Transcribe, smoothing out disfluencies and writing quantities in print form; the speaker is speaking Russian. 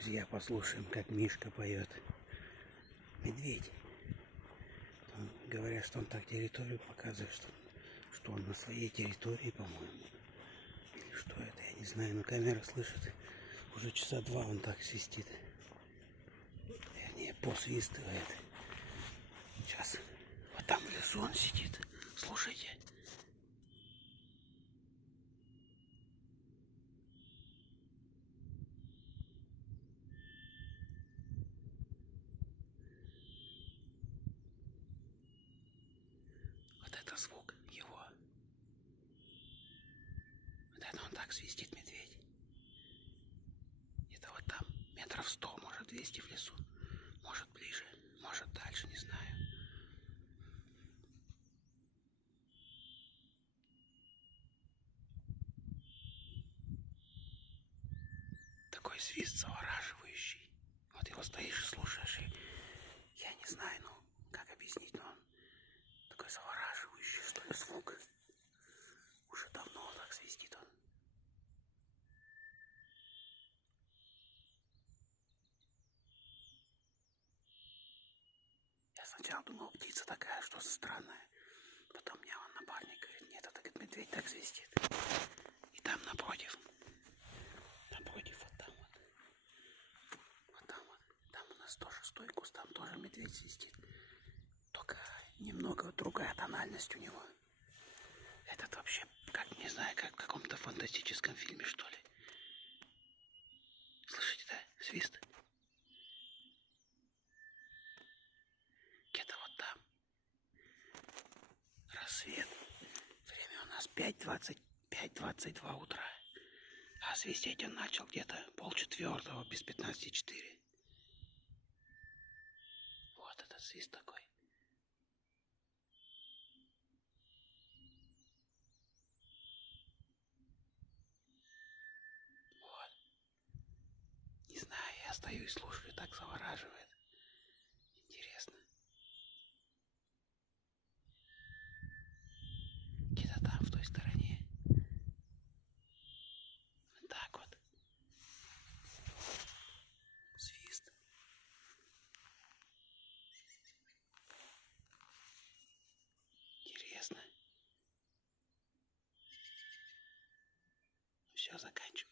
Друзья, послушаем, как Мишка поет. Медведь. Говорят, что он так территорию показывает, что он на своей территории, по-моему. Или что это, я не знаю, но камера слышит. Уже часа два он так свистит. Вернее, посвистывает. Сейчас. Вот там в лесу он сидит. Слушайте. Вот это звук его. Вот это он так свистит, медведь. Это вот там метров 100, может 200 в лесу. Может ближе, может дальше, не знаю. Такой свист завораживающий. Вот его стоишь и слушаешь, и я не знаю, ну, как объяснить, но он такой завораживающий, что ли, звук. Уже давно так свистит он. Я сначала думал, птица такая, что странная. Потом мне он напарник говорит, нет, это говорит, медведь так свистит. И там напротив, вот там вот, там у нас тоже стой куст, там тоже медведь свистит. Только немного другая тональность у него. Этот вообще, как, не знаю, как в каком-то фантастическом фильме, что ли. Слышите, да? Свист. Где-то вот там. Рассвет. Время у нас 5:22 утра. А свистеть он начал где-то 3:30, без 15:04. Вот этот свист такой. Вот. Не знаю, я стою и слушаю, так завораживает. Интересно. Где-то там, в той стороне. Вот так вот. Свист. Интересно. Все, заканчиваю.